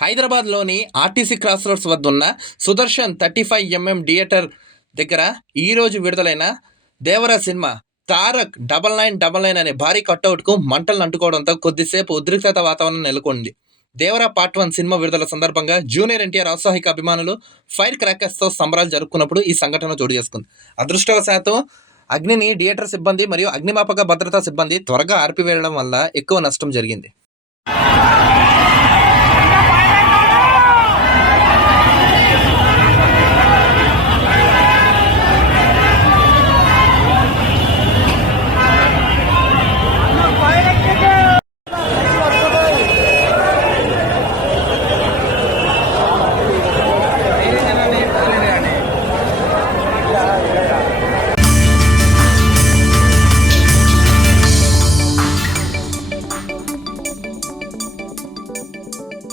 హైదరాబాద్లోని RTC cross roads వద్ద ఉన్న Sudarshan thirty five MM theatre దగ్గర ఈరోజు విడుదలైన Devara cinema Tarak double nine double nine అనే భారీ కట్అవుట్కు మంటలు అంటుకోవడంతో కొద్దిసేపు ఉద్రిక్తత వాతావరణం నెలకొంది. దేవరా పార్ట్ వన్ సినిమా విడుదల సందర్భంగా జూనియర్ ఎన్టీఆర్ ఔత్సాహిక అభిమానులు ఫైర్ క్రాకర్స్తో సంబరాలు జరుపుకున్నప్పుడు ఈ సంఘటన చోటు చేసుకుంది. అదృష్టవశాతం అగ్నిని థియేటర్ సిబ్బంది మరియు అగ్నిమాపక భద్రతా సిబ్బంది త్వరగా ఆర్పివేయడం వల్ల ఎక్కువ నష్టం జరిగింది.